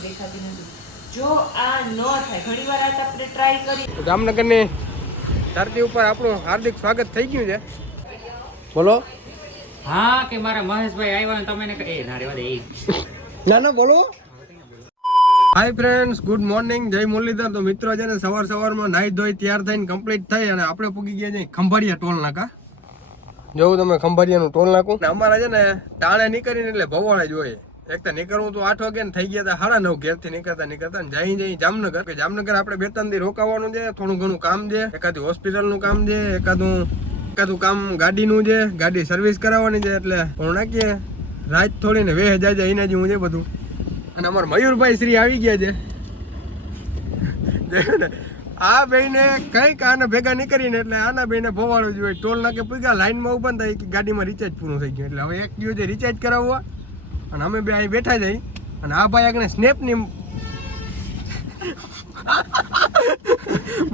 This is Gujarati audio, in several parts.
નીચેની દેખાતી નથી. જો આ ન થાય, ઘણીવાર આ આપણે ટ્રાય કરી. જામનગરની ધરતી ઉપર આપણું હાર્દિક સ્વાગત થઈ ગયું છે. બોલો. હા કે મારા મહેશભાઈ આવ્યા તમે ને એ ના રેવા દે એ ના ના બોલો. હાય ફ્રેન્ડ્સ, ગુડ મોર્નિંગ, જય મુરલીધર. તો મિત્રો છે ને સવારમાં નાહી ધોઈ તૈયાર થઈને કમ્પ્લીટ થઈ અને આપણે પૂગી ગયા છે ખંભાળિયા ટોલ નાકા. જોવું તમે ખંભાળિયાનું ટોલ નાકું. અમારા છે ને ટાણે નીકળીને એટલે ભવાડે જ હોય. એક તો નીકળવું તો 8 વાગે ને થઈ ગયા હતા 9:30 ઘેરથી નીકળતા ને જઈ જામનગર. કે જામનગર આપણે 2-3 દી રોકાવાનું છે, થોડું ઘણું કામ છે, એકાદી હોસ્પિટલનું કામ છે, એકાદું કામ ગાડીનું છે, ગાડી સર્વિસ કરાવવાની છે. એટલે હું નાખીએ રાત થોડી ને વેહ જાય એને જ હું છે બધું. અને અમારા મયુરભાઈ શ્રી આવી ગયા છે. આ બેને કંઈક આને ભેગા નીકળીને એટલે આના બેને ભવાડું જોઈએ. ટોલ નાકે પૂગ્યા, લાઈનમાં ઉભા થાય કે ગાડીમાં રિચાર્જ પૂરું થઈ ગયું. એટલે હવે એક દિવસે રિચાર્જ કરાવવા અને અમે બે અહીં બેઠા જઈ. અને આ ભાઈ આગળ સ્નેપની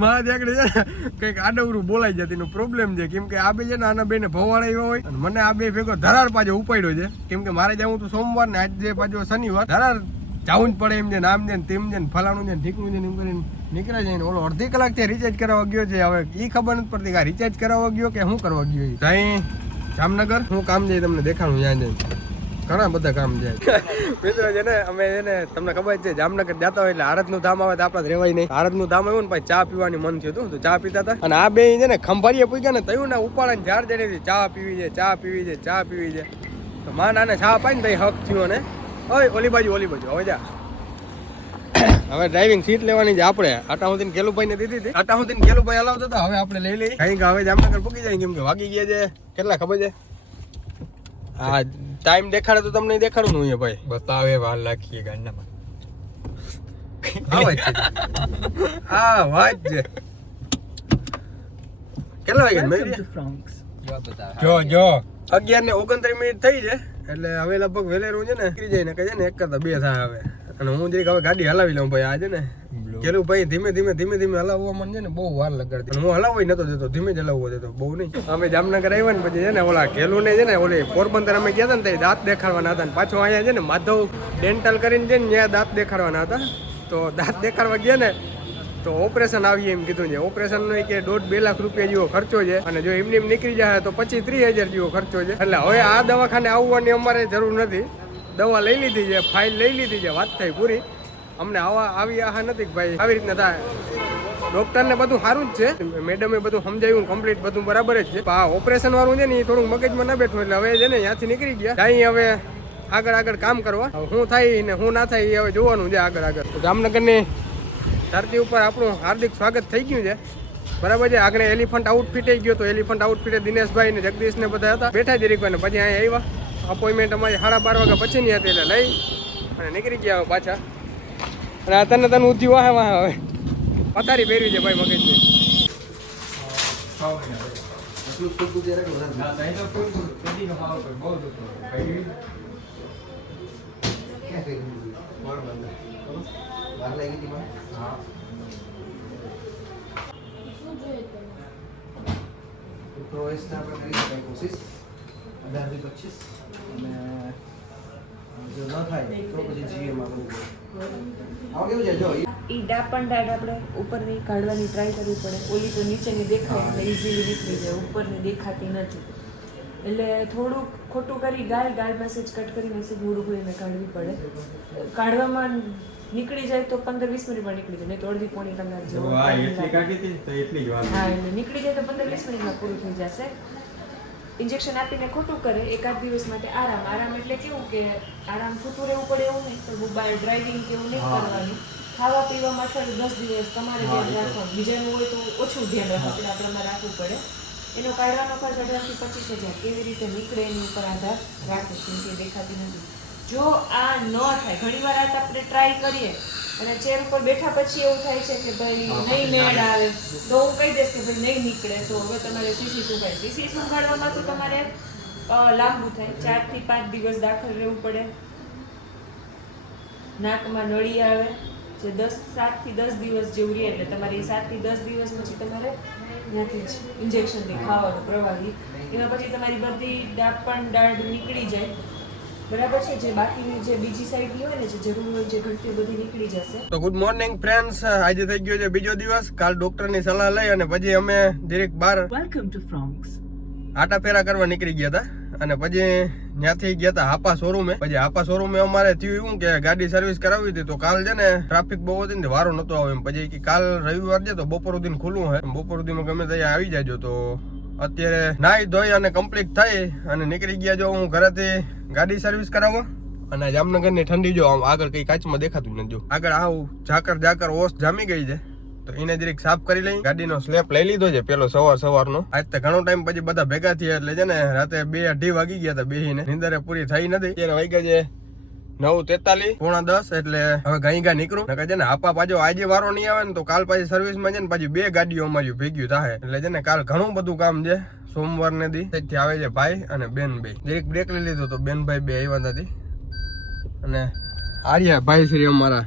મારા આગળ છે ને કંઈક આડવરું બોલાઈ જતી એનો પ્રોબ્લેમ છે. કેમ કે આ બે છે ને આના બેને ભવાડા એવા હોય અને મને આ બે ભેગો ધરાર પાછો ઉપાડ્યો છે. કેમ કે મારે જવું તો સોમવાર ને આજે પાછો શનિવાર. ધરાર જવું જ પડે એમ છે, નામ છે ને તેમ છે ને ફલાણું છે ને ઠીકનું છે ને એમ કરીને નીકળે છે. ઓલો અડધી કલાક થી રિચાર્જ કરાવવા ગયો છે. હવે એ ખબર નથી પડતી કે રિચાર્જ કરાવવા ગયો કે શું કરવા ગયો. ત્યાં જામનગર શું કામ છે તમને દેખાડું. ત્યાં જઈને ઘણા બધા કામ છે મિત્રો. છે ને અમે છે ને તમને ખબર છે જામનગર જતા હોય એટલે આરતનું ધામ આવે તો આપણે રેવાય નહીં. આરતનું ધામ આવ્યું ને પછી ચા પીવાની મન થયું હતું તો ચા પીતા હતા. અને આ બે છે ને ખંભાળીએ પૂગ્યા ને તયું ને ઉપાડા ઝાડ જઈને ચા પીવી છે, ચા પીવી છે, ચા પીવી છે. તો માં નાને ચા પાઈ ને તઈ હક થયો ને ઓય ઓલી બાજુ હવે જા. હવે ડ્રાઇવિંગ સીટ લેવાની છે આપણે. આટા સુધી કેલુભાઈ ને દીધી હતી. આટા સુધી કેલુભાઈ હલાવતા હતા. હવે આપણે લઈ લઈ કઈ હવે જામનગર પૂગી જાય. કેમ કે વાગી ગયા છે કેટલા ખબર છે. હા ટાઈમ દેખાડે તો તમને દેખાડું ને હું ભાઈ બતાવે વાર લાગીએ ગાંડામાં. હા વાત છે. કેટલા વાગ્યા જો જો 11:29 થઈ છે. એટલે હવે લગભગ વેલેરું છે ને નીકળી જાય ને કહે છે ને 1 કરતા 2 થાય હવે. અને હું જરીક હવે ગાડી હલાવી લઉં ભાઈ. આજે ને કેલું ભાઈ ધીમે ધીમે હલાવવા મને છે ને બહુ વાર લગાડતી. હું હલાવવા નતો દેતો, ધીમે જ હલાવવો દેતો, બહુ નહીં. અમે જામનગર આવ્યા ને પછી છે ને ઓલા કેલું ને છે ને ઓલી પોરબંદર અમે ગયા હતા ને ત્યાં દાંત દેખાડવાના હતા. પાછો અહીંયા છે ને માધવ ડેન્ટલ કરીને છે ને ત્યાં દાંત દેખાડવાના હતા. તો દાંત દેખાડવા ગયા ને તો ઓપરેશન આવીએ એમ કીધું છે. ઓપરેશન નો કે 1.5-2 લાખ રૂપિયા જેવો ખર્ચો છે. અને જો એમને નીકળી જાય તો 25-30 હજાર જેવો ખર્ચો છે. એટલે હવે આ દવાખાને આવવાની અમારે જરૂર નથી. દવા લઈ લીધી છે, ફાઇલ લઈ લીધી છે, વાત થઈ પૂરી. અમને આવી આશા નથી કે ભાઈ આવી રીતના થાય. ડોક્ટરને બધું સારું જ છે, મેડમે બધું સમજાવ્યું કમ્પ્લીટ, બધું બરાબર જ છે. આ ઓપરેશન વાળું છે ને એ થોડુંક મગજમાં ના બેઠું. એટલે હવે છે ને ત્યાંથી નીકળી ગયા ત્યાં હવે આગળ કામ કરવા. શું થાય ને શું ના થાય એ હવે જોવાનું છે આગળ. જામનગરની ધરતી ઉપર આપણું હાર્દિક સ્વાગત થઈ ગયું છે બરાબર છે. આગળ એલિફન્ટ આઉટફિટ ગયો તો એલિફન્ટ આઉટફિટે દિનેશભાઈ ને જગદીશ ને બધા હતા બેઠા જરીકભાઈ ને. પછી અહીંયા આવ્યા. અપોઇન્ટમેન્ટ અમારી 12:30 વાગ્યા પછીની હતી એટલે લઈ અને નીકળી ગયા પાછા. અને તને ઉઠી વાહ હવે પથારી પહેરવી છે ભાઈ મગજની. કોશિશ 18-25 અને જો ન થાય તો પછી જીએમ આપણે કેવું છે. જો ઈ ડાપણ ડાળ આપણે ઉપરની કાઢવાની ટ્રાય કરવી પડે. ઓલી તો નીચેની દેખાય એટલે ઇઝીલી નીકળી જાય, ઉપરની દેખાતી નથી. એટલે થોડુંક ખોટું કરી ગાલ મેસેજ કટ કરી મેસેજ મૂળું એને કાઢવી પડે. કાઢવામાં નીકળી જાય તો 15-20 મિનિટમાં નીકળી જાય, નહીં તો અડધી પોણી કલાક જેવું. હા એટલે નીકળી જાય તો 15-20 મિનિટમાં પૂરું થઈ જશે. ઇન્જેક્શન આપીને ખોટું કરે, 1-8 દિવસ માટે આરામ એટલે કેવું કે આરામ સૂતું રહેવું પડે એવું નહીં. તો મોબાઈલ ડ્રાઇવિંગ કે એવું નહીં કરવાનું. ખાવા પીવામાં 10 દિવસ તમારે ધ્યાન રાખવાનું. બીજાનું હોય તો ઓછું ધ્યાન રાખવું આપણે રાખવું પડે. એનો કાઢવાનો ખર્ચ 18,000 થી 25,000 કેવી રીતે નીકળે એની ઉપર આધાર રાખે. કેમ કે દેખાતી નથી. જો આ ન થાય, ઘણીવાર આ આપણે ટ્રાય કરીએ અને ચેર ઉપર બેઠા પછી એવું થાય છે કે ભાઈ નહીં મેળ આવે તો હું કહી દઈશ કે ભાઈ નહીં નીકળે તો હવે તમારે સીસી સુંઘાડે. સીસી સુંઘાડવામાં તો તમારે લાંબુ થાય, 4 થી 5 દિવસ દાખલ રહેવું પડે. નાકમાં નળી આવે જે 7 થી 10 દિવસ જેવું રહે. એટલે તમારે 7 થી 10 દિવસ પછી તમારે ત્યાંથી જ ઇન્જેક્શનથી ખાવાનું પ્રવાહી. એમાં પછી તમારી બધી ડાપણ દાળ નીકળી જાય બરાબર છે. જે બાકીની જે બીજી સાઈડની હોય ને, જે જરૂર હોય, જે ઘટતી હોય, બધી નીકળી જશે. તો ગુડ મોર્નિંગ ફ્રેન્ડ્સ, આજે થઈ ગયો છે બીજો દિવસ. કાલ ડોક્ટરની સલાહ લઈ અને પછી અમે જરીક બહાર આટા ફેરા કરવા નીકળી ગયા હતા અને પછી ત્યાંથી ગયા હતા હાપા શોરૂમે. પછી હાપા શોરૂમે અમારે થયું એવું કે ગાડી સર્વિસ કરાવી હતી, તો કાલ છે ને ટ્રાફિક બહુ હતી ને વારો નતો આવે એમ. પછી કે કાલ રવિવાર છે તો બપોર સુધી ખુલ્લું હોય, બપોર સુધીમાં ગમે ત્યાં આવી જાજો. તો અત્યારે નાહી ધોઈ અને કમ્પ્લીટ થઈ અને નીકળી ગયા જો હું ઘરેથી ગાડી સર્વિસ કરાવવા. અને જામનગરની ઠંડી જો આમ આગળ કઈ કાચમાં દેખાતું નથી. જો આગળ આવું ઝાકર ઓસ જામી ગઈ છે, તો એને જરીક સાફ કરી લઈ. ગાડીનો સ્લેપ લઈ લીધો છે પેલો સવારનો. આજ તો ઘણો ટાઈમ પછી બધા ભેગા થયા એટલે છે ને રાતે 2-2:30 વાગી ગયા હતા બેહીને. નીંદરે પૂરી થઈ નથી. અત્યારે વાગ્યા છે 9:43, 9:45. એટલે હવે ગઈ નીકળું. નકર છે ને હાપા પાછો આજે વારો નહીં આવે ને તો કાલ પાછી સર્વિસમાં છે ને પાછી 2 ગાડીઓ અમારી ભેગ્યું થાય. એટલે છે ને કાલ ઘણું બધું કામ છે. સોમવાર ને દી ત્યાંથી આવે છે ભાઈ અને બેન બે. જરીક બ્રેક લઈ લીધો તો બેન ભાઈ બે આવ્યા નથી. અને આર્યા ભાઈ શ્રી અમારા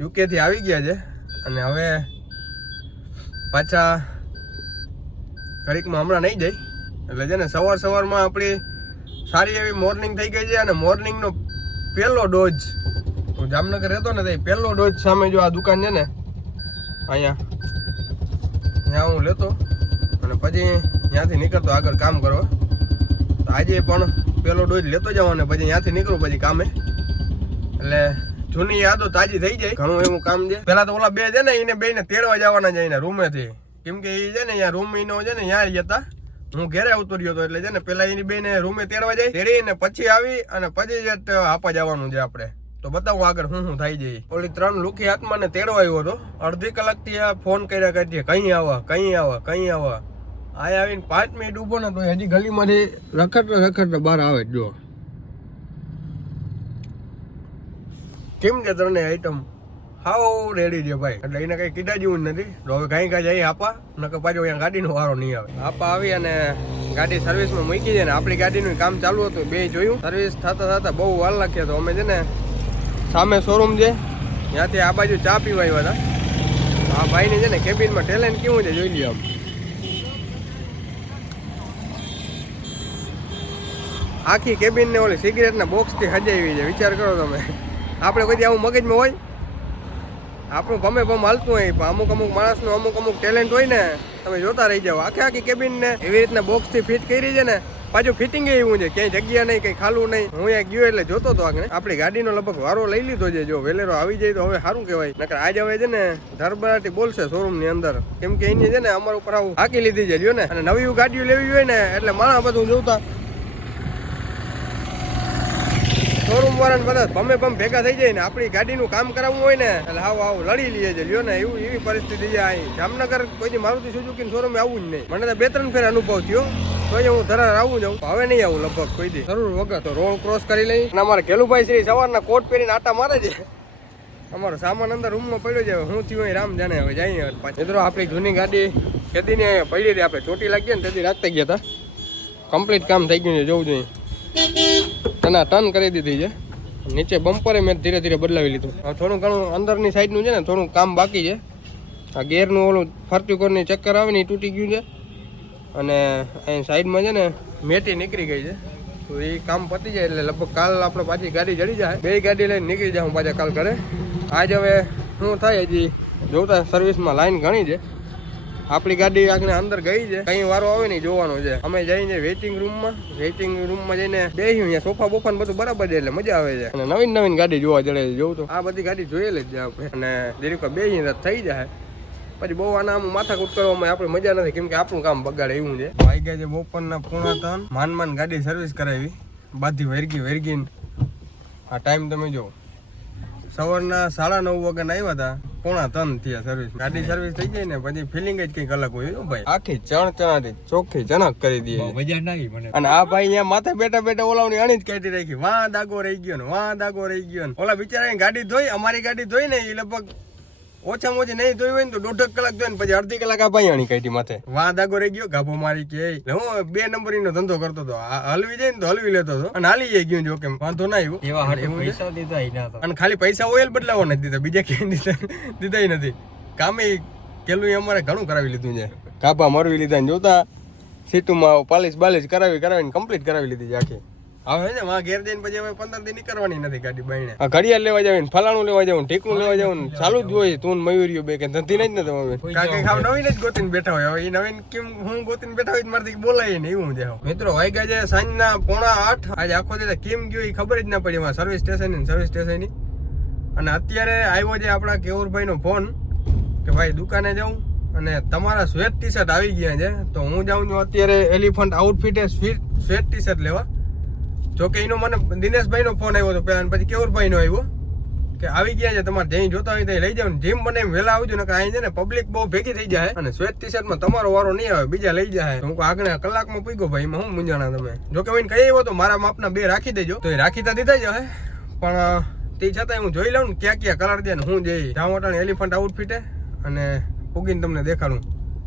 યુકે થી આવી ગયા છે અને હવે પાછા ઘડીકમાં હમણાં નહીં જાય. એટલે છે ને સવારમાં આપણી સારી એવી મોર્નિંગ થઈ ગઈ છે. અને મોર્નિંગનો પહેલો ડોઝ હું જામનગર રહેતો ને પહેલો ડોઝ સામે જો આ દુકાન છે ને અહીંયા ત્યાં હું લેતો અને પછી ત્યાંથી નીકળતો આગળ કામ કરવા. તો આજે પણ પેલો ડોઝ લેતો જાવ અને પછી ત્યાંથી નીકળું પછી કામે. એટલે જૂની યાદો તાજી થઈ જાય. ઘણું એવું કામ છે. પેલા તો ઓલા બે છે ને એને બેને તેડવા જવાના છે રૂમેથી, કેમ કે એ છે ને અહીંયા રૂમ નો છે ને ત્યાં જતા હું ઘેરે આવતો રહ્યો હતો. એટલે છે ને પેલા એની બેને રૂમે તેડવા જાય, તેડીને પછી આવી અને પછી જ આપવા જવાનું છે આપણે. તો બતાવું આગળ શું થાય જાય. ઓલી 3 લુખી હાથમાં ને તેડવા આવ્યો હતો. અડધી કલાકથી આ ફોન કર્યા કરીએ કઈ આવા. આ આવીને 5 મિનિટ ઉભો ને તો હજી ગલીમાંથી રખડતા બહાર આવે. જો કેમ છે તને આઈટમ હાવ રેડી છે ભાઈ. એટલે એને કઈ કીધા જેવું નથી. તો હવે કઈ જઈ આપા નકર પાછો અહીંયા ગાડીનો વારો નહીં આવે. આપા આવી અને ગાડી સર્વિસમાં મૂકી છે ને આપણી ગાડીનું કામ ચાલુ હતું. બે જોયું સર્વિસ થતા બહુ વાર લાગ્યા. તો અમે છે ને સામે શોરૂમ છે ત્યાંથી આ બાજુ ચા પીવા આવ્યા હતા. આ ભાઈને છે ને કેબિનમાં ટેલેન્ટ કેવું છે જોઈ લઈએ. આમ આખી કેબિન ને ઓલી સિગરેટના બોક્સથી સજાવી છે. વિચાર કરો તમે. આપણે કોઈ આવું મગજમાં હોય, આપણું ભમે હાલતું હોય, પણ અમુક માણસનું અમુક ટેલેન્ટ હોય ને તમે જોતા રહી જાઓ. આખી કેબિન ને એવી રીતના બોક્સથી ફિટ કરી છે ને. પાછું ફિટિંગ એવું છે, ક્યાંય જગ્યા નહીં, કઈ ખાલું નહીં. હું અહીંયા ગયો એટલે જોતો હતો આગળ. આપણી ગાડીનો લગભગ વારો લઈ લીધો છે. જો વેલેરો આવી જાય તો હવે સારું કહેવાય. નકર આજ હવે છે ને ધરબરાટી બોલશે શોરૂમ ની અંદર, કેમ કે એની છે ને અમારા ઉપર આવું હાકી લીધી છે. જો ને અને નવી ગાડીઓ લેવી હોય ને એટલે માણસ બધું જોતા શોરૂમ વાળાને બધા ભમે ભેગા થઈ જાય ને આપણી ગાડીનું કામ કરાવવું હોય ને એટલે આવ લડી લઈએ છે. લ્યો ને એવી પરિસ્થિતિ છે અહીં જામનગર. કોઈ મારુતિ સુઝુકી શોરૂમે આવવું જ નહીં. મને તો 2-3 ફેર અનુભવ થયો. તો હું ધરાર આવું જાઉં, હવે નહીં આવું લગભગ કોઈ દી. જરૂર વગર તો રોડ ક્રોસ કરી લઈ. અને અમારે ગેલુભાઈ શ્રી સવારના કોટ પહેરીને આટા મારે છે. અમારો સામાન અંદર રૂમમાં પડ્યો છે. હું થયું રામ જાણે. હવે જઈએ મિત્રો. આપણી જૂની ગાડી કેદીને પડી હતી. આપણે ચોટી લાગી ને તેથી રાખતા ગયા હતા. કમ્પ્લીટ કામ થઈ ગયું છે. જોવું જોઈએ એના ટર્ન કરી દીધી છે. નીચે બમ્પરે મેં ધીરે ધીરે બદલાવી લીધું. થોડું ઘણું અંદરની સાઈડનું છે ને થોડું કામ બાકી છે. આ ગેરનું ઓલું ફરતી કોરની ચક્કર આવે ને એ તૂટી ગયું છે. અને અહીં સાઈડમાં છે ને મેટી નીકળી ગઈ છે. તો એ કામ પતી જાય એટલે લગભગ કાલ આપણે પાછી ગાડી જડી જાય. 2 ગાડી લઈને નીકળી જાય હું પાછા કાલ ઘરે. આજ હવે શું થાય હજી જોતા સર્વિસમાં લાઈન ઘણી છે. આપણી ગાડી આગળ અંદર ગઈ છે, કઈ વારો આવે ને જોવાનું છે. અમે જઈને વેઇટિંગ રૂમમાં જઈને બેસી અહીંયા સોફા બોફા બધું બરાબર છે એટલે મજા આવે છે. અને નવીન ગાડી જોવા જડે છે. જોવું તો આ બધી ગાડી જોયેલી જ છે આપણે. અને દરેક બેસી થઈ જાય પછી બહુ આના આમ માથાકૂટ કરવામાં આપણે મજા નથી, કેમ કે આપણું કામ બગાડે એવું છે. વાગ્યા છે બપોરના 2:45. માન ગાડી સર્વિસ કરાવી બાધી વેરગીને. આ ટાઈમ તમે જો સવારના 9:30 વાગ્યા આવ્યા હતા. 2:45 થયા સર્વિસ. ગાડી સર્વિસ થઈ જાય ને પછી ફિલિંગ જ કંઈક અલગ હોય ભાઈ. આખી ચણાથી ચોખ્ખી જનક કરી દે. અને આ ભાઈ અહીંયા માથે બેઠા ઓલાવની અણી જ કાઢી રાખી. વાહ દાગો રહી ગયો ને ઓલા બિચારા ગાડી ધોઈ, અમારી ગાડી ધોઈ ને એ લગભગ ઓછામાં ઓછી નહીં ધોઈ હોય ને તો 1.5 કલાક ધોઈ ને પછી અડધી કલાક આ ભાઈ અણી કાઢી માથે. વાહ દાગો રહી ગયો, ગાભો મારી કે હું 2 નંબર નો ધંધો કરતો હતો. હલવી જાય ને તો હલવી લેતો હતો અને હાલી જાય ગયો. જો કેમ વાંધો ના આવ્યો. અને ખાલી પૈસા ઓઇલ બદલાવો નથી દીધા, બીજા ક્યાંય દીધા નથી. કામે પેલું અમારે ઘણું કરાવી લીધું છે. ગાભા મરવી લીધા ને જોતા સીટુમાં પાલિશ બાલિશ કરાવીને કમ્પ્લીટ કરાવી લીધી છે આખી. હવે ને માં ઘેર જઈને પછી હવે 15 દી નીકળવાની નથી ગાડી બાઈને. આ ઘડિયાળ લેવા જાવ ને ફલાણું લેવા જાવ ને ઠીકનું લેવા જાવ ને ચાલુ જ હોય. તું મયુરીઓ બે કે ધંધી જ ન તમે કાકે ખાવ નવીન જ ગોતીને બેઠા હોય. હવે એ નવીન કેમ હું ગોતીને બેઠા હોય મારથી બોલાય ને એવું છે. મિત્રો વાગ્યા છે સાંજના 7:45. આજે આખો દિવસ કેમ ગયો એ ખબર જ ના પડી. એમાં સર્વિસ સ્ટેશનની અને અત્યારે આવ્યો છે આપણા કેવુરભાઈ નો ફોન કે ભાઈ દુકાને જાઉં અને તમારા સ્વેટ ટી શર્ટ આવી ગયા છે. તો હું જાઉં છું અત્યારે એલિફન્ટ આઉટફિટે સ્વેટ ટી શર્ટ લેવા. જોકે એનો મને દિનેશભાઈ નો ફોન આવ્યો હતો પહેલા, પછી કેવુરભાઈ નો આવ્યો કે આવી ગયા છે, તમારે જઈ જોતા હોય ત્યાં લઈ જાવ. જીમ બને એમ વહેલા આવજો ને અહીં છે ને પબ્લિક બહુ ભેગી થઈ જાય અને સ્વેટ ટી શર્ટમાં તમારો વારો નહીં આવે, બીજા લઈ જાય. હું આગળ કલાકમાં પૂગ્યો ભાઈ, એમાં હું મૂંઝાણા તમે. જોકે ભાઈ કહી આવ્યો તો મારા માપના 2 રાખી દેજો, તો એ રાખી તો દીધા જ હે. પણ તે છતાં હું જોઈ લઉં ને ક્યાં કલર દે ને હું જઈ જાઉં અટાણે એલિફન્ટ આઉટફિટે અને પૂગીને તમને દેખાડું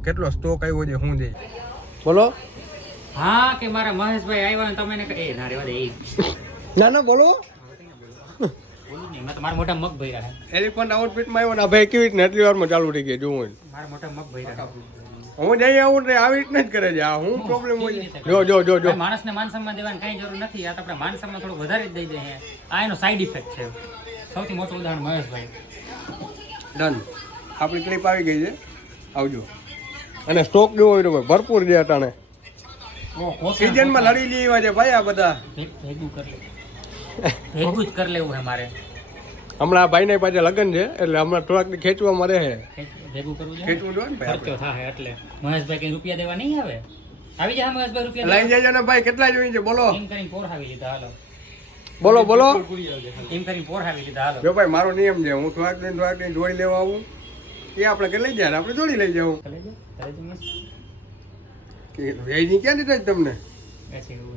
કેટલો સ્ટોક આવ્યો છે. હું જઈ બોલો. હા કે મારા મહેશભાઈ આવ્યા ને તમે એને એ ના રેવા દે એ ના બોલો. બોલું નહીં, મેં તો મારા મોટા મગ ભર્યા છે. એલિફન્ટ આઉટફિટમાં આવ્યો ને ભાઈ કેવી રીતને એટલી વારમાં ચાલુ થઈ ગઈ જોવું. મારા મોટા મગ ભર્યા છે. હું જઈ આવું ને આવી રીતના જ કરે છે. આ હું પ્રોબ્લેમ હોય જો માણસને માન સન્માન દેવાની કઈ જરૂર નથી. આ તો આપણે માન સન્માન થોડું વધારે જ દઈ દઈએ. આ એનો સાઈડ ઇફેક્ટ છે. સૌથી મોટું ઉદાહરણ મહેશભાઈ. ડન. આપણી ક્લિપ આવી ગઈ છે, આવજો. અને સ્ટોક જેવો હોય તો ભરપૂર છે અટાણે. સીઝનમાં લડી લેવા છે ભાઈ આ બધા. ભેગું જ કરી લેવું છે મારે. હમણાં ભાઈ ને પાછા લગ્ન છે એટલે હમણાં થોડાક ખેંચવામાં રહે. ભેગું કરવું છે, ખેંચવું જોઈએ ને ભાઈ. ખર્ચો થાય એટલે મહેશભાઈ કઈ રૂપિયા દેવા નહીં આવે. આવી જાય મહેશભાઈ રૂપિયા લઈ જજો ને ભાઈ. કેટલા જોઈએ છે બોલો. એમ કરીને પોરહાવી લીધા હાલો. બોલો એમ કરીને પોરહાવી લીધા હાલો. જો ભાઈ મારો નિયમ છે, હું થોડાક દિન જોડી લેવા આવું એ આપણે કે લઈ જાય આપણે જોડી લઈ જાઉં. કે વેચી ક્યાં દીધા છે તમને?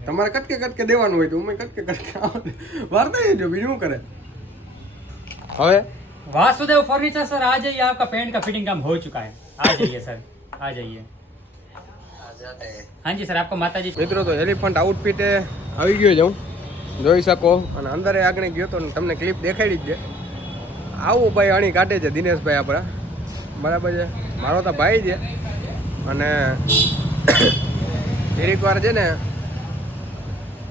તમારે કટકે દેવાનું હોય તો હું કટકે વાર્તા જો બીજું શું કરે. હવે वासुदेव फर्नीचर सर आ जाइए, आपका पेंट का फिटिंग काम हो चुका है. आ जाइए सर, आ जाइए. हाँ जी सर, आपको माता जी. મિત્રો તો એલિફન્ટ આઉટફિટે આવી ગયો છું, જોઈ શકો. અને અંદર આગળ ગયો તો તમને ક્લિપ દેખાડી જ છે. આવું ભાઈ અણી કાઢે છે દિનેશભાઈ આપણા, બરાબર છે. મારો તો ભાઈ છે અને એક વાર છે ને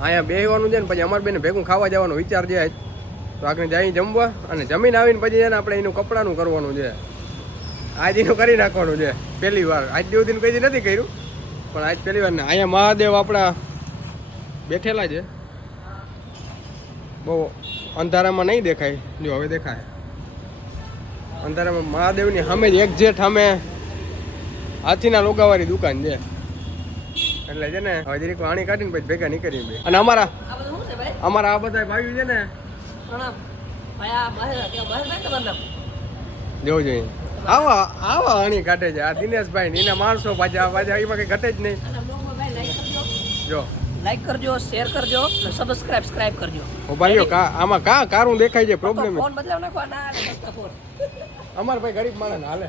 અહીંયા બેસવાનું છે ને પછી અમારે બેને ભેગું ખાવા જવાનો વિચાર છે. તો આગળ જઈ જમવા અને જમીન આવીને પછી છે ને આપણે એનું કપડાનું કરવાનું છે. આજ એનું કરી નાખવાનું છે પહેલી વાર. આજ દિવસ કઈ નથી કર્યું પણ આજ પહેલી વાર. ને અહીંયા મહાદેવ આપણા બેઠેલા છે. બહુ અંધારામાં નહીં દેખાય, જો હવે દેખાય. અંધારામાં મહાદેવની સામે જ એક્ઝેક્ટ સામે હાથીના લોગાવાળી દુકાન છે. એટલે છે ને હવે જરીક વાણી કાઢીને પછી ભેગા નીકળીએ. અને અમારા આ બધા ભાઈઓ છે ને જોવું જોઈએ. આવા અણી કાઢે છે આ દિનેશભાઈ ને એના માણસો પાછા એમાં કઈ ઘટે જ નહીં. જો લાઈક કરજો, શેર કરજો અને સબસ્ક્રાઇબ કરજો. ઓ ભાઈઓ આમાં કારું દેખાય છે પ્રોબ્લેમ. ફોન બદલાવ નાખો ના ફોન. અમાર ભાઈ ગરીબ માણસ હાલે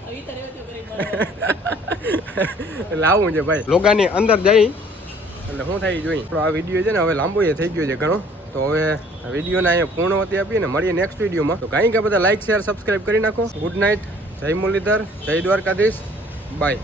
એટલે આવું છે ભાઈ. લોગાની અંદર જઈ એટલે શું થાય જોઈ. આ વિડીયો છે ને હવે લાંબો થઈ ગયો છે ઘણો, તો હવે આ વિડીયોને અહીંયા પૂર્ણવતી આપીએ ને મળીએ નેક્સ્ટ વિડીયોમાં. તો કાંઈ કે બધા લાઈક શેર સબસ્ક્રાઇબ કરી નાખો. ગુડ નાઇટ, જય મુરલીધર, જય દ્વારકાધીશ, બાય.